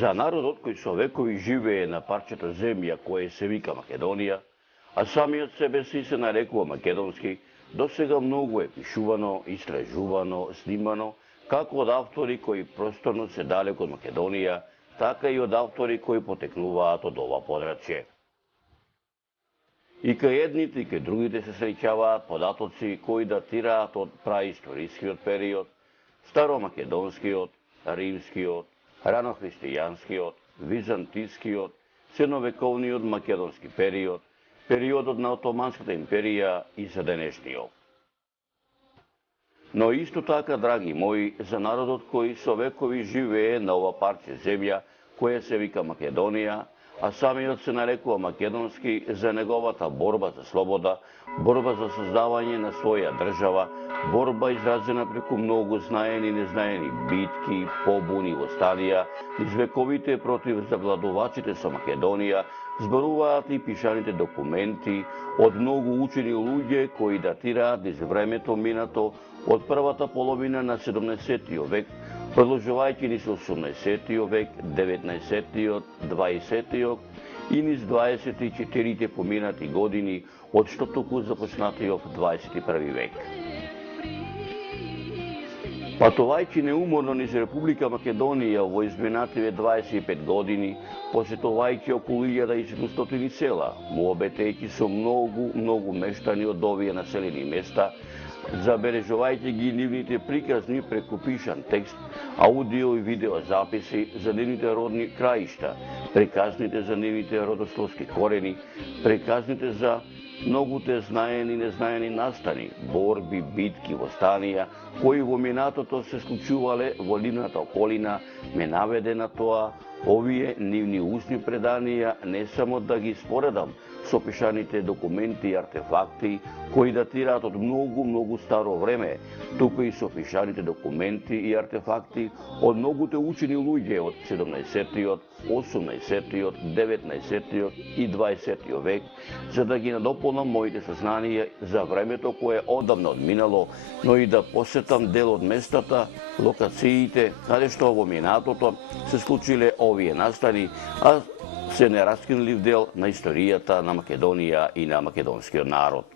За народот кој со векови живее на парчето земја кое се вика Македонија, а самиот себе си се нарекува македонски, досега многу е пишувано, истражувано, снимано, како од автори кои просторно се далеко од Македонија, така и од автори кои потекнуваат од ова подрачје. И кај едните и кај другите се среќаваат податоци кои датираат од праисторискиот период, старомакедонскиот, римскиот, ранохристијанскиот, византискиот, средновековниот македонски период, периодот на Отоманската империја и за денешниот. Но исто така, драги мои, за народот кој со векови живее на ова парче земја, кое се вика Македонија, а самиот се нарекува македонски, за неговата борба за слобода, борба за создавање на своја држава, борба изразена преку многу знаени и незнаени битки, побуни, востанија, низ вековите против завладувачите со Македонија, зборуваат и пишаните документи од многу учени луѓе кои датираат низ времето минато од првата половина на 17 век, продолжувајќи низ 18 век, 19 20 и низ 24 поминати години, од што туку започнатиот 21 век. Патувајќи неуморно низ Република Македонија во изминативе 25 години, посетувајќи околу 1700 села, му обетејќи со многу мештани од овие населени места, забележувајќи ги нивните приказни преку пишан текст, аудио и видео записи за нивните родни краишта, приказните за нивните родословски корени, приказните за многуте знаени и незнаени настани, борби, битки, востанија, кои во минатото се случувале во нивната околина, ме наведе на тоа овие нивни устни преданија не само да ги споредам со пишаните документи и артефакти кои датираат од многу старо време, туку и со пишаните документи и артефакти од многуте учени луѓе од 17-тиот, 18-тиот, 19-тиот и 20 век, за да ги надополнам моите сознанија за времето кое одамна одминало, но и да посетам дел од местата, локациите, каде што во минатото се случиле овие настани, а се нераскинлив дел на историјата на Македонија и на македонскиот народ.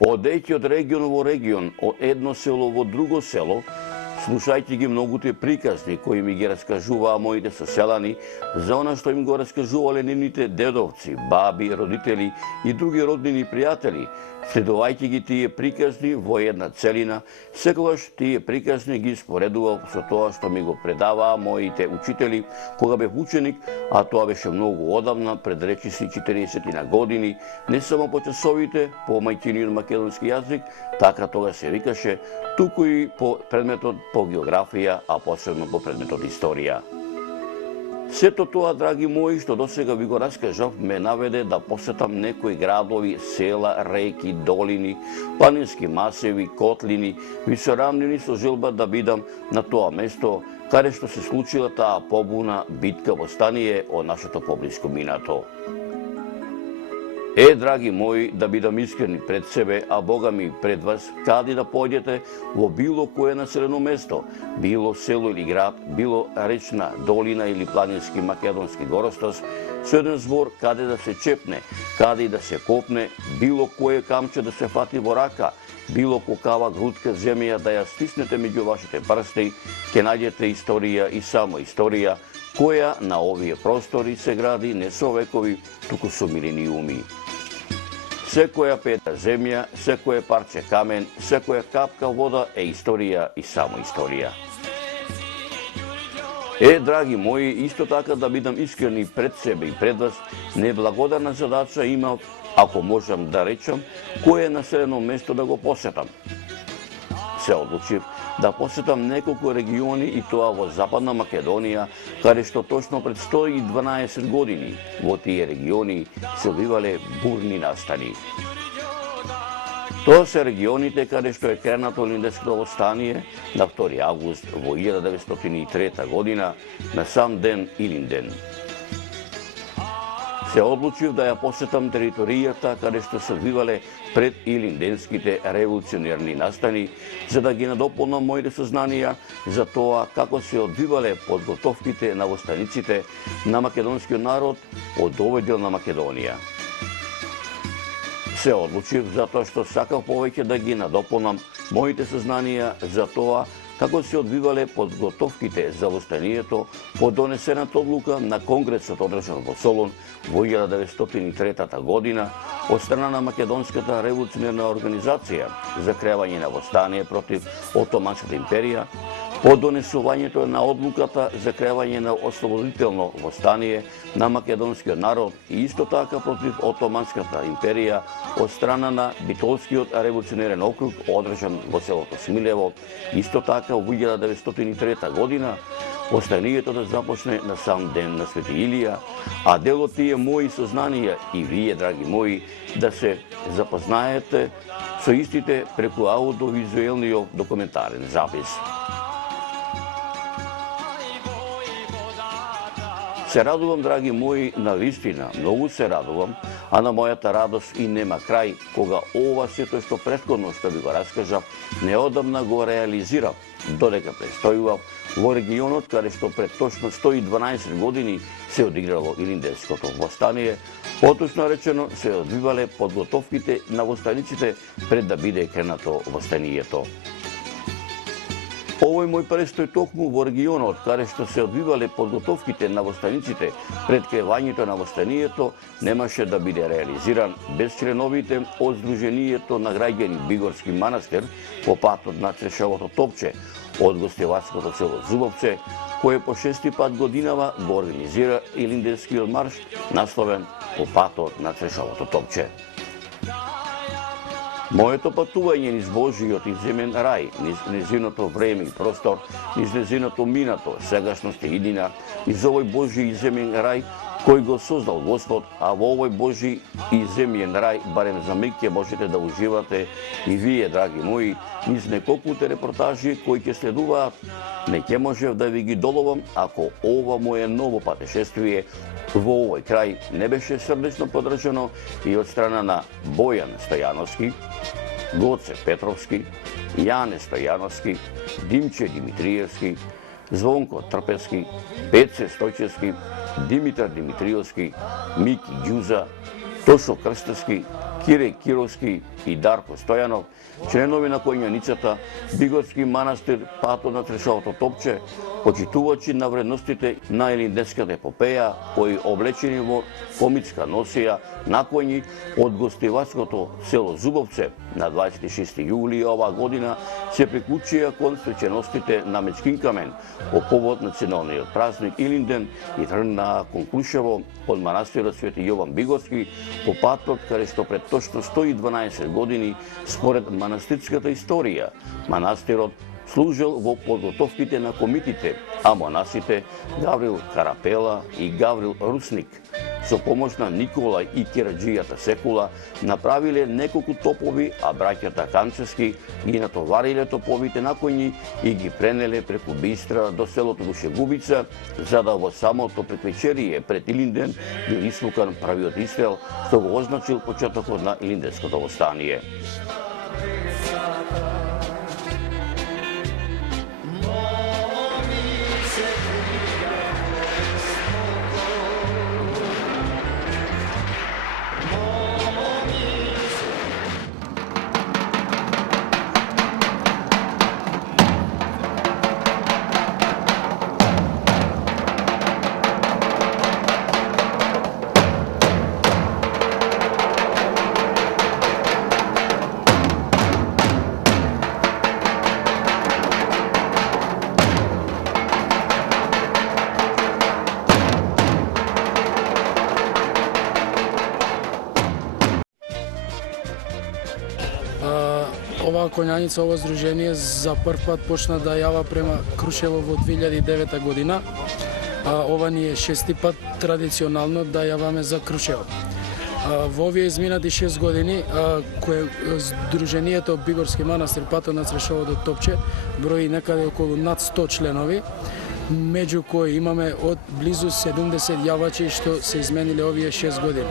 Одејќи од регион во регион, од едно село во друго село, слушајќи ги многуте приказни кои ми ги раскажуваа моите соселани за она што им го раскажувале нивните дедовци, баби, родители и други роднини пријатели, следувајќи ги тие приказни во една целина, секогаш тие приказни ги споредував со тоа што ми го предаваа моите учители кога бев ученик, а тоа беше многу одамна, пред речиси 40 на години, не само по часовите, по мајчиниот македонски јазик, така тога се викаше, туку и по предметот по географија, а посебно по предметот историја. Сето тоа, драги мои, што досега ви го раскажав, ме наведе да посетам некои градови, села, реки, долини, планински масеви, котлини, висорамнини со желба да бидам на тоа место каде што се случила таа побуна, битка, востание од нашето поблиско минато. Драги мои, да бидам искрени пред себе, а Бога ми пред вас, каде да појдете во било кое населено место, било село или град, било речна долина или планински македонски горостас, со еден збор каде да се чепне, каде и да се копне, било кое камче да се фати во рака, било кокава грудка земја да ја стиснете меѓу вашите прсти, ќе најдете историја и само историја, која на овие простори се гради не со векови, туку со милениуми. Секоја пета земја, секој парче камен, секоја капка вода е историја и само историја. Драги мои, исто така да бидам искрени пред себе и пред вас, неблагодарна задача имав, ако можам да речам, кое населено место да го посетам. Се одлучив да посетам неколку региони и тоа во Западна Македонија, каде што точно пред 112 години во тие региони се бивале бурни настани. Тоа се регионите каде што е кренато Илинденското востание на 2 август во 1903 година на сам ден Илинден. се одлучив да ја посетам територијата каде што се одвивале пред илинденските револуционерни настани, за да ги надополнам моите сознанија за тоа како се одвивале подготовките на востаниците на македонскиот народ од овој дел на Македонија. Се одлучив затоа што сакав повеќе да ги надополнам моите сознанија за тоа како се одвивале подготовките за востанието по донесената одлука на Конгресот одржан во Солун во 1903 година од страна на Македонската револуционерна организација за креање на востание против Отоманската империја, по донесувањето на одлуката за креање на ослободително востание на македонскиот народ и исто така против Отоманската империја од страна на Битолскиот револуционерен округ одржан во селото Смилево, исто така во 1903 година, востанието да започне на сам ден на Свети Илија, а дел од тие мои сознанија и вие, драги мои, да се запознаете со истите преку аудиовизуелниот документарен запис. Се радувам, драги мои, на вистина, многу се радувам, а на мојата радост и нема крај, кога ова сето што претходно што ви го раскажав, неодамна го реализирав, додека престојував во регионот каде што пред точно 112 години се одиграло Илинденското востание, поточно речено се одвивале подготовките на востаниците пред да биде кренато востанието. Овој мој престој токму во регионот каде што се одвивале подготовките на востаниците пред кревањето на востанието немаше да биде реализиран без членовите од Сдруженијето на граѓани Бигорски манастир по патот на Црешовото топче од гостиварското село Зубовце, кое по 6 пат годинава го организира Илинденскиот марш, насловен по патот на Црешовото топче. Моето патување низ Божиот и земен рај, низ незиното време и простор, низ незиното минато, сегашност и иднина, низ овој Божи и земен рај кој го создал Господ, а во овој Божи и земен рај барем за миг ќе можете да уживате и вие, драги мои, низ неколкуте репортажи кои ќе следуваат. Не ќе можев да ви ги доловам ако ова мое ново патешествие во овој крај не беше срдечно подржано и од страна на Бојан Стојановски, Гоце Петровски, Јане Стојановски, Димче Димитриевски, Звонко Трпевски, Пеце Стојчевски, Димитар Димитриевски, Мики Ѓуза, Тошо Крстевски, Кире Кировски и Дарко Стојанов, членови на Коњаницата, Бигорски манастир, патот на Црешовото топче, почитувачи на вредностите на Илинденската епопеја, кои облечени во комитска носија на коњи од гостиварското село Зубовце на 26 јули оваа година се приклучија кон свеченостите на Мечкин камен по повод националниот празник Илинден и тргнаа кон Клушево од манастирот Свети Јован Бигорски по патот каде што пред точно 112 години според манастирската историја манастирот служел во подготовките на комитите, а монасите Гаврил Карапела и Гаврил Русник со помош на Никола и Кираџијата Секула направиле неколку топови, а браќата Канчевски ги натовариле топовите на коњи и ги пренеле преку Бистра до селото Душегубица, за да во самото предвечерие пред Илинден бил исмукан правиот истрел, што го означил почетокот на Илинденското востание. Оваа коњаница, ова здружение за прв пат почна да јава према Крушево во 2009 година. Ова ни е 6 пат традиционално да јаваме за Крушево. Во овие изминати 6 години, кое Сдруженијето Бигорски манастир, патот на Црешовото топче, брои некаде околу над 100 членови. меѓу кои имаме од близу 70 јавачи што се измениле овие 6 години.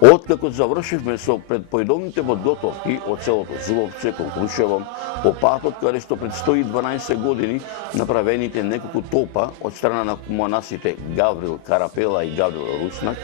Откако завршивме со предпојдовните подготовки од селото Зуловце кон Крушево, по патот каде што предстои 12 години направените неколку толпа од страна на монасите Гаврил Карапела и Гаврил Руснак,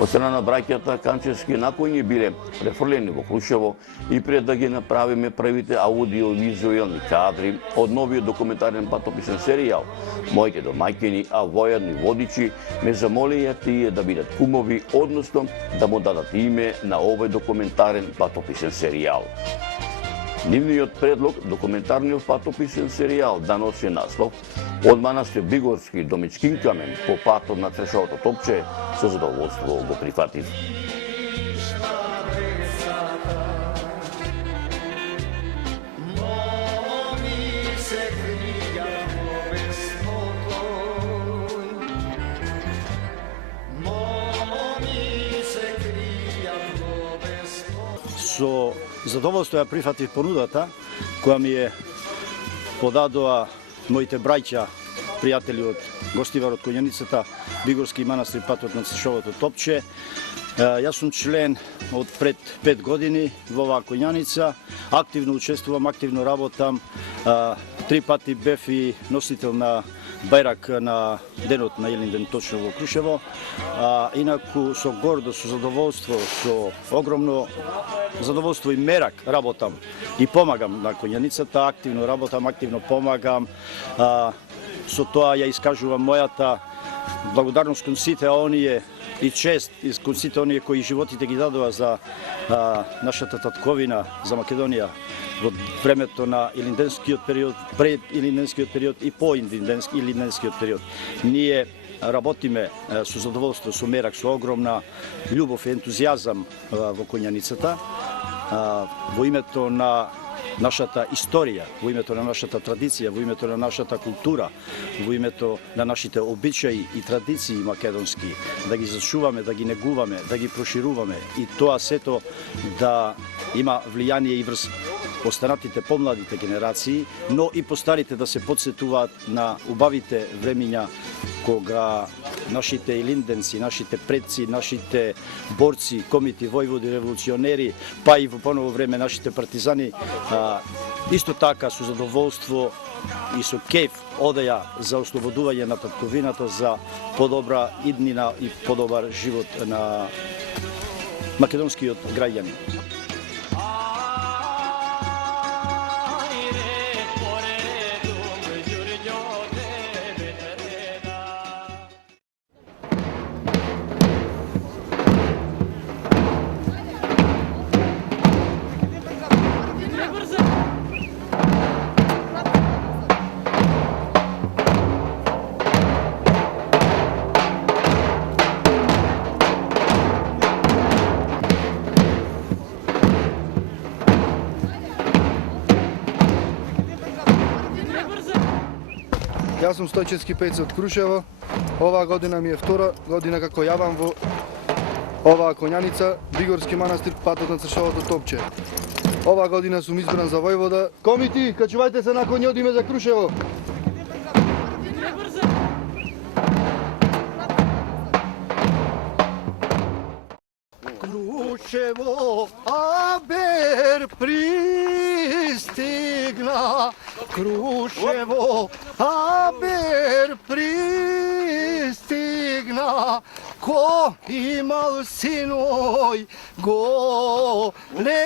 од страна на браќата Канчевски накои биле префрлени во Крушево и пред да ги направиме првите аудиовизуелни кадри од новиот документарен патописен серијал, моите домаќини, а војадни водичи ме замолија тие да бидат кумови, односно да му дадат име на овој документарен патописен серијал. Нивниот предлог, документарниот патописен серијал да носи наслов од манастир Бигорски до Мечкин камен по патот на Трешовото топче, со задоволство го прифатив. Со задоволство ја прифатив понудата која ми е подадоа моите браќа, пријатели од Гостивар од Коњаницата, Бигорски манастир патот на Трешовото топче. Јас сум член од пред 5 години во оваа Коњаница, активно учествувам, активно работам. 3 пати бев и носител на бајрак на денот на Илинден точно во Крушево. Инаку со гордост, со задоволство, со огромно задоволство и мерак работам и помагам на Коњаницата, активно работам, активно помагам. Со тоа ја искажувам мојата благодарност кон сите оние и чест кон сите оние кои животите ги дадоа за нашата татковина, за Македонија во времето на илинденскиот период, пред илинденскиот период и по илинденскиот период. Ние работиме со задоволство, со мерак, со огромна љубов и ентузијазам во Коњаницата, во името на нашата историја, во името на нашата традиција, во името на нашата култура, во името на нашите обичаи и традиции македонски, да ги зачуваме, да ги негуваме, да ги прошируваме и тоа сето да има влијание и врз останатите помладите генерации, но и постарите да се подсетуваат на убавите времиња кога нашите илинденци, нашите предци, нашите борци, комити, војводи, револуционери, па и во поново време нашите партизани, исто така со задоволство и со кеф одеја за ослободување на татковината, за подобра иднина и подобар живот на македонскиот граѓанин. Јас сум Стојчевски Пејце од Крушево. Оваа година ми е втора година како јавам во оваа Коњаница, Бигорски манастир, патот на Трешовото топче. Оваа година сум избран за војвода. Комити, качувајте се на коњи, одиме за Крушево. Крушево, абер пристигна, Крушево, абер пристигна, ко имал синој големи,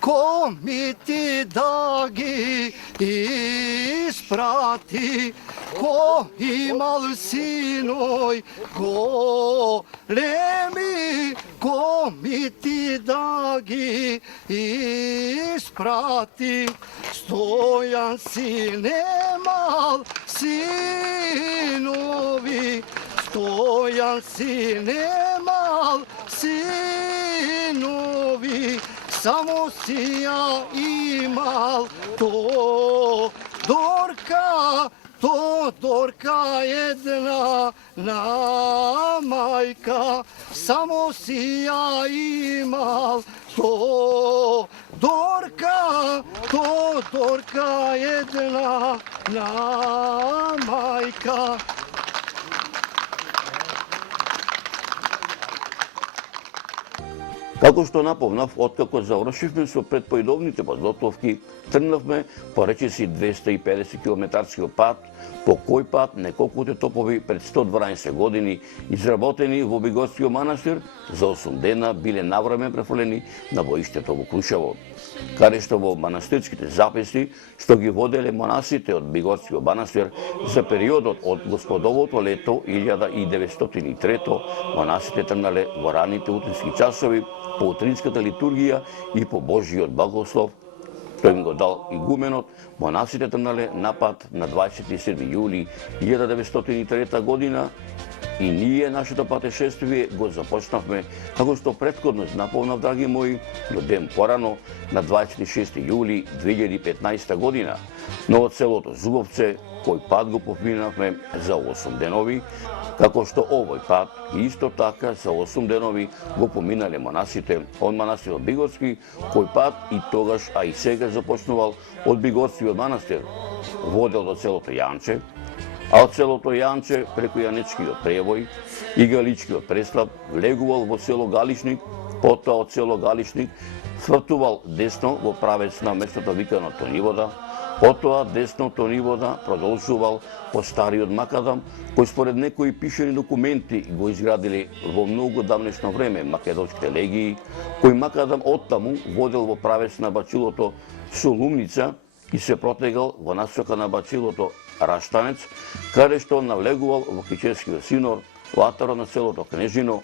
комити да ги испрати, ко имал синој големи, комити да ги испрати. Стојан си немал синови, Стојан си немал синови, само си ја имал Тодорка, Тодорка една на мајка, само си ја имал. Тодорка една на мајка. Како што напомнав, откако завршивме со предпоидовните подготовки, тргнавме по речиси 250 километарскиот пат, по кој пат неколкуте топови пред 112 години, изработени во Бигорскиот манастир, за 8 дена биле навреме префрлени на боиштето во Крушево, каде што во манастирските записи што ги воделе монасите од Бигорскиот манастир за периодот од Господовото лето 1903, монасите тргнале во раните утрински часови по утринската литургија и по Божиот благослов, тој им го дал игуменот, монасите тргнале на пат на 27 јули 1903 година и ние нашето патешествие го започнавме, како што претходно напомнав, драги мои, до ден порано, на 26 јули 2015 година, но од селото Зубовце, кој пат го поминавме за 8 денови, како што овој пат исто така за 8 денови го поминале монасите од манастирот Бигорски, кој пат и тогаш, а и сега започнувал од Бигорскиот манастир, водел до селото Јанче, а од селото Јанче преку Јанечкиот превој и Галичкиот преслав влегувал во село Галишник, потоа од село Галишник свртувал десно во правец на местото викано Тонивода, потоа десно Тонивода продолжувал по стариот Макадам, кој според некои пишени документи го изградили во многу давнешно време македонските легии, кој Макадам оттаму водел во правец на бачилото Солумница и се протегал во насока на бачилото Раштанец, каде што навлегувал во Кичевскиот синор, во атаро на селото Кнежино,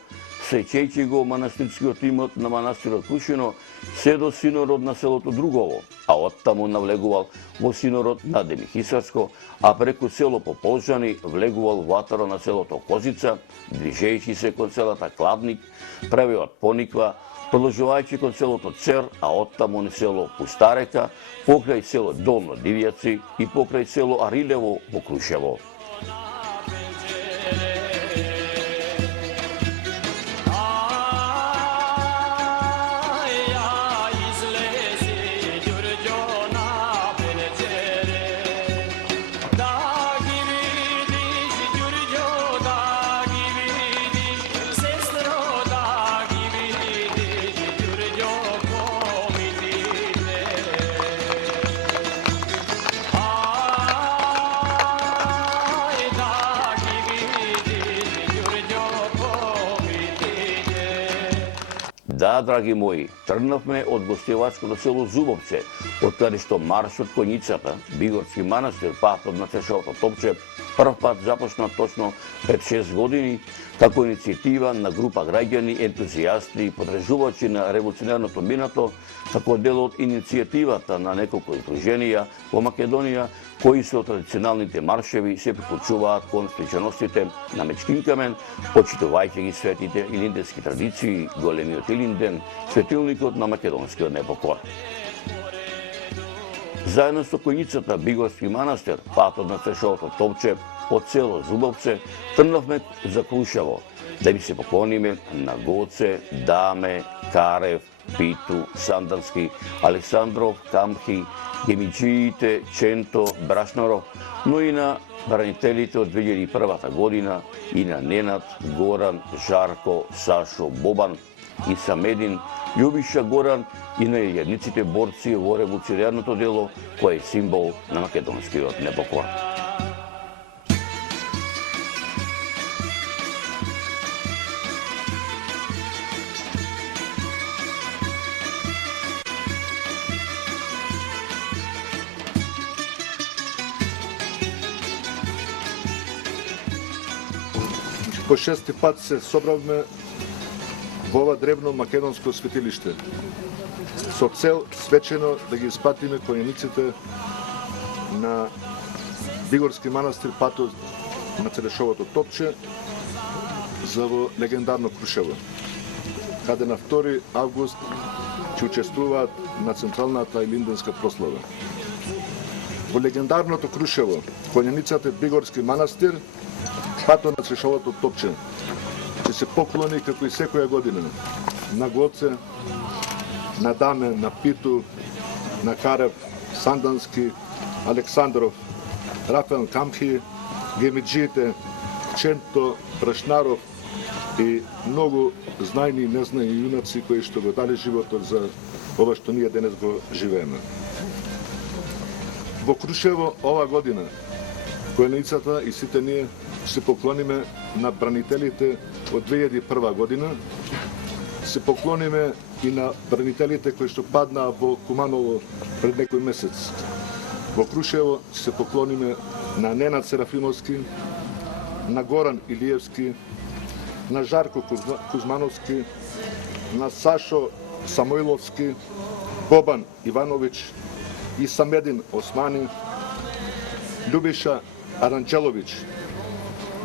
сеќејќи го манастирскиот имот на манастирот Крушино, се до синород на селото Другово, а оттаму навлегувал во синород на Демихисарско, а преку село Пополжани влегувал во атаро на селото Козица, движејќи се кон селата Кладник, правеот Пониква, продолжувајќи кон селото Цер, а оттаму на село Пустарека, покрај село Долно Дивјаци и покрај село Арилево во Крушево. Да, драги мои, тргнавме од гостивачкото село Зубовце, од каде што маршот Коњицата, Бигорски манастир, патот на Цешовото Топче, прв пат започна точно пред 6 години, како иницијатива на група граѓани, ентузијасти и подржувачи на револуционерното минато, како дел од иницијативата на неколку здруженија во Македонија, кои со традиционалните маршеви се приклучуваат кон сличеностите на Мечкин камен, почитувајќи ги светите илинденски традиции, големиот Илинден, светилникот на македонскиот непокор. Заедно со Коњицата, Бигорски манастир, патот на Цешовото Топче, од село Зубовце, тргнавме за Крушево, да би се поклониме на Гоце, Даме, Карев, Питу, Сандански, Александров, Камхи, Гемиджиите, Ченто, Брашнаров, но и на бранителите од 2001 година, и на Ненад, Горан, Жарко, Сашо, Бобан и Самедин, Љубиша Горан и на илјадниците борци во револуционерното дело, кој е символ на македонскиот непокор. По шести пат се собравме во ова древно македонско светилиште, со цел свечено да ги испатиме коњаниците на Бигорски манастир, патот на Цешовото Топче, за во легендарно Крушево, каде на 2 август ќе учествуваат на централната илинденска прослава. во легендарното Крушево, конјаницата Бигорски манастир, патот на Цешовото топче ќе се поклони како и секоја година на Гоце, на Даме, на Питу, на Карев, Сандански, Александров, Рафаел Камхи, Гемиджиите, Ченто, Брашнаров и многу знајни и незнајни јунаци кои што го дали животот за ова што ние денес го живееме. Во Крушево ова година којаницата и сите ние се поклониме на бранителите од 2001 година, се поклониме и на бранителите кои што паднаа во Куманово пред некој месец. Во Крушево се поклониме на Ненад Серафимовски, на Горан Илиевски, на Жарко Кузмановски, на Сашо Самойловски, Бобан Иванович, Исамедин Османи, Љубиша Аранчелович,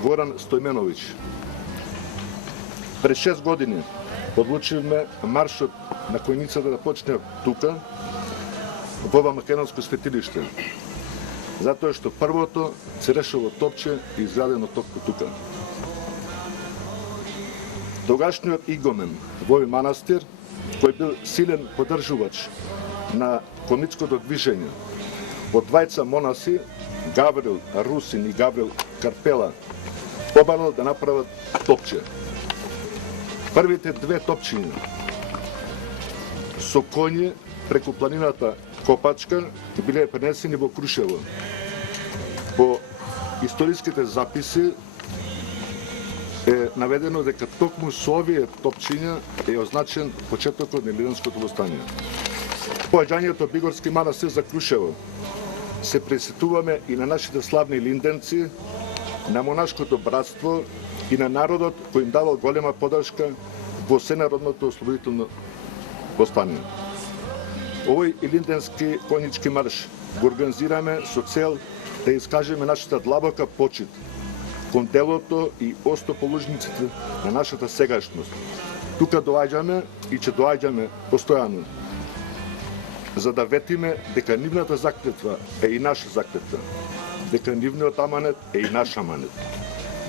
Горан Стојменович. Пред 6 години одлучивме маршот на којаницата да почне тука, во ова македонско светилиште, затоа што првото Церешово топче е изградено токму тука. Тогашниот игумен во овој манастир, кој бил силен поддржувач на комитското движење, од двајца монаси, Гаврил Русин и Гаврил Карпела, побарал да направат топче. Првите две топчиња со коњи преку планината Копачка биле пренесени во Крушево. По историските записи е наведено дека токму со овие топчиња е означен почетокот на Илинденското востание. Поаѓањето Бигорски манастир за Крушево се пресетуваме и на нашите славни линденци, на монашкото братство и на народот кој им давал голема подршка во сенародното ослободително востание. Овој илинденски конјички марш го организираме со цел да искажеме нашата длабока почит кон делото и остоположниците на нашата сегашност. Тука доаѓаме и ќе доаѓаме постојано, за да ветиме дека нивната заклетва е и наша заклетва, дека нивниот аманет е и наш аманет,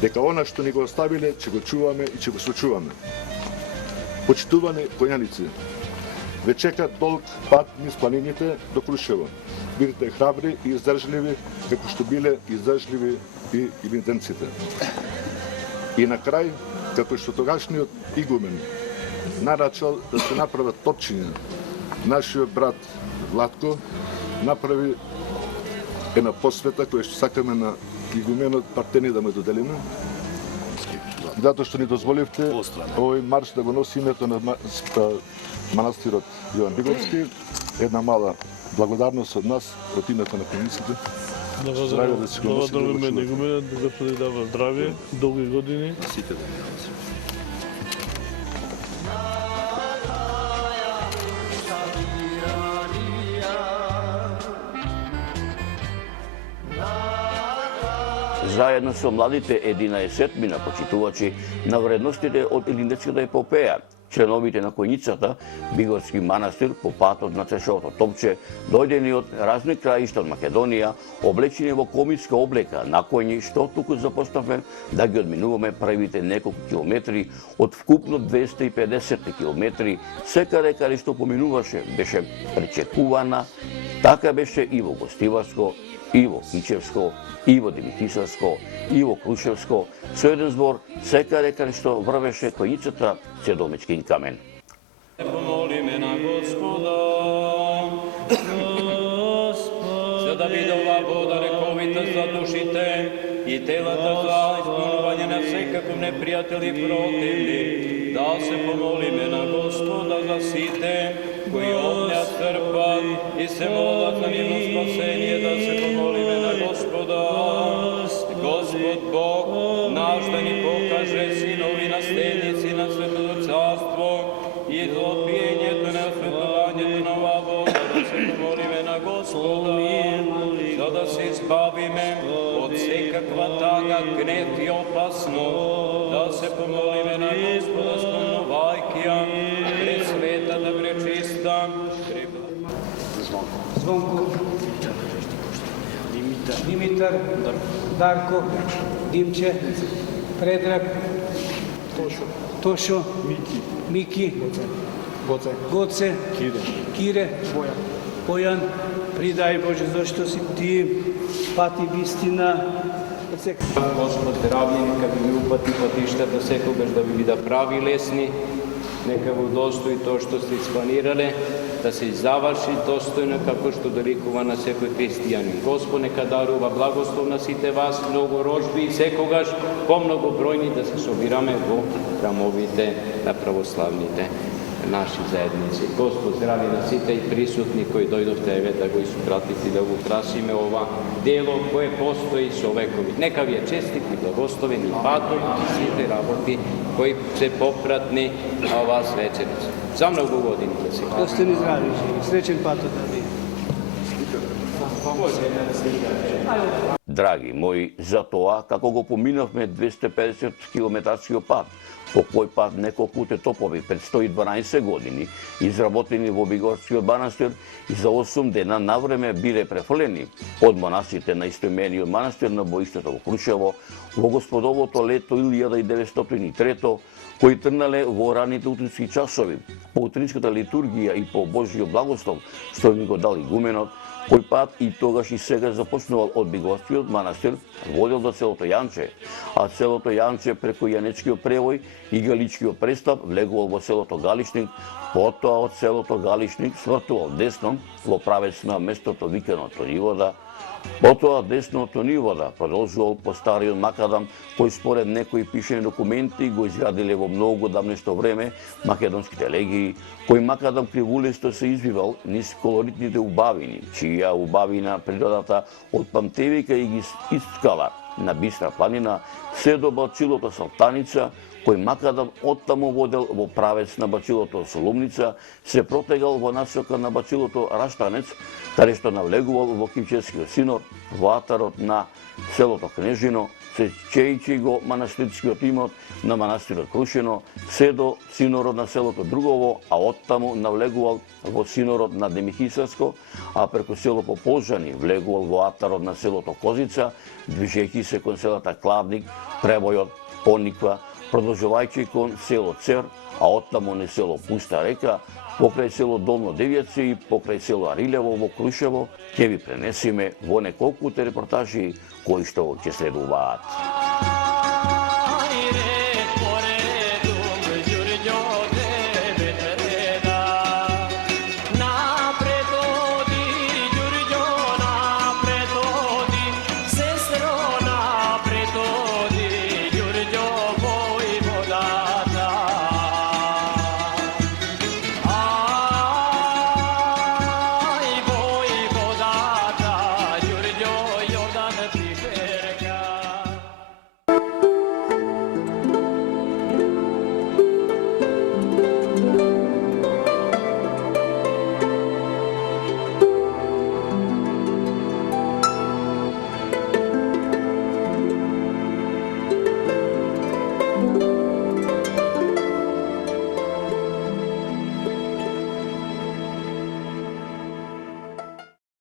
дека она што ни го оставиле ќе го чуваме и ќе го сочуваме. Почитувани коњаници, ве чека долг пат низ планините до Крушево. Бидете храбри и издржливи, како што биле издржливи и илинденците. И на крај, како што тогашниот игумен нарачал да се направат топчиња, нашиот брат Владко направи една посвета која што сакаме на игуменот Партени да ме доделиме, затоа што ни дозволивте овој марш да го носи името на манастирот Јован Бигорски. Една мала благодарност од нас, од името на којаниците. Здраве да си го носите. Благодариме игуменот, да Господи дава здравје, долги години. Заедно со младите 11 почитувачи на вредностите од Илинденската епопеја, членовите на којаницата Бигорски манастир по патот на Цешовото топче, дојдени од разни краишта од Македонија, облечени во комитска облека на коњи, што туку запоставме да ги одминуваме првите неколку километри од вкупно 250 километри. Секаде каде што поминуваше беше пречекувана, така беше и во Гостиварско, и во Кичевско, и во Димитисарско, и во Крушевско, со еден збор, секаде каде што врвеше којаницата Седомечкин камен. Помолиме на Господа, за да биде ова вода лековита за душите и телата за исполнување на секаков непријател и противни, да се помолиме на Господа за сите кои овдеа црпат и се молат за нивно спасение, да се помолиме на Господа. Господ Бог наш да ни покаже синови наследници на Светото Царство и за опиењето на осветувањето на оваа вода, да се помолиме на Господа, за да се избавиме од секаква тага, гнев и опасно, да се помолиме на Господа, спомнувајќи ја пресветата, пречиста, Димитар, Дарко, Димче, Предраг, Тошо, Мики, Гоце, Кире, Бојан, придај Боже зашто си ти, пати вистина. Господ здравје, нека ви упати патиштата секогаш да ви бида прави и лесни, нека во достои тоа што сте испланирале, да се заврши достојно како што доликува на секој христијанин. Господ нека дарува благослов на сите вас, многу рожби и секогаш помногу бројни да се собираме во храмовите на православните наши заедници. Господ здрави на сите и присутни кои дојдовте еве да го испратите да го украсиме ова дело кое постои со векови. Нека ви е честит и благословен и патот и сите работи кои се попратни на оваа свеченица. За многу години да се. Да сте ни здрави, среќен патот да ви. Драги мои, за тоа како го поминавме 250 километарскиот пат, по кој пат неколкуте топови пред 112 години, изработени во Бигорскиот манастир и за 8 дена навреме биле префрлени од монасите на истоимениот манастир на боиштето во Крушево во господовото лето 1903, кои тргнале во раните утрински часови, по утринската литургија и по Божјиот благослов, што ни го дал игуменот, кој пат и тогаш и сега започнувал од Бигорскиот манастир, водел до селото Јанче, а селото Јанче преку Јанечкиот превој и Галичкиот престап влегувал во селото Галичник, потоа од селото Галичник свртувал десно во правец на местото викано Тонивода, потоа десно Тонивода продолжувал по стариот макадам, кој според некои пишени документи го изградиле во многу давнешто време македонските легии, кој макадам кривулесто се извивал низ колоритните убавини, чија убавина природата од памтевика и ги искала на бистра планина, се до бачилото Салтаница, кој макадам оттаму водел во правец на бачилото Солумница, се протегал во насока на бачилото Раштанец, каде што навлегувал во Кивчевскиот синор, во атарот на селото Кнежино, се чејчи го манастирскиот имот на манастирот Крушино, се до синорот на селото Другово, а оттаму навлегувал во синорот на Демихисарско, а преку село Пополжани влегувал во атарот на селото Козица, движејќи се кон селата Клавник, пребојот пониква, продолжувајќи кон село Цер, а оттаму не село Пуста река, покрај село Долно Девјаци и покрај село Арилево во Крушево, ќе ви пренесиме во неколкуте репортажи кои што ќе следуваат.